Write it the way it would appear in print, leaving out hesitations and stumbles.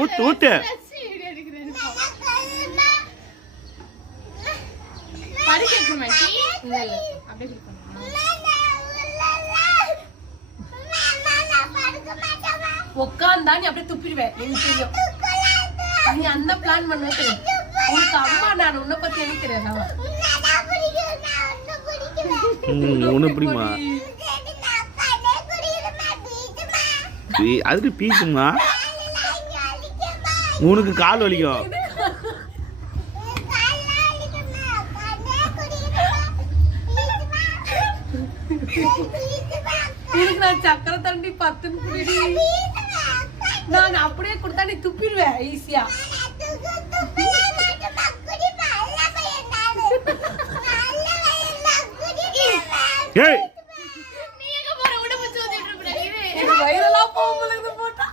ஊத்து ஊத்து. உட்காந்தா நீ அப்படியே துப்பிடுவேன். எனக்கு தெரியும் நீ அந்த பிளான் பண்ண தெரியும். உனக்கு அம்மா நான் உன்னை பத்தி எனக்கு தெரியாது. உன்னை பிடிமா அதுக்கு பீச்சுமா உனக்கு கால் வலிக்கும். இதுக்கு நான் சக்கரை தண்ணி 10 குடி. நான் அப்படியே கொடுத்தா நீ துப்பிடுவேன் ஈஸியா. ஏய் நீ எங்க போற? உடம்பு சோதிட்டு இருக்க. வயிறெல்லாம் போகும்போது போட்டா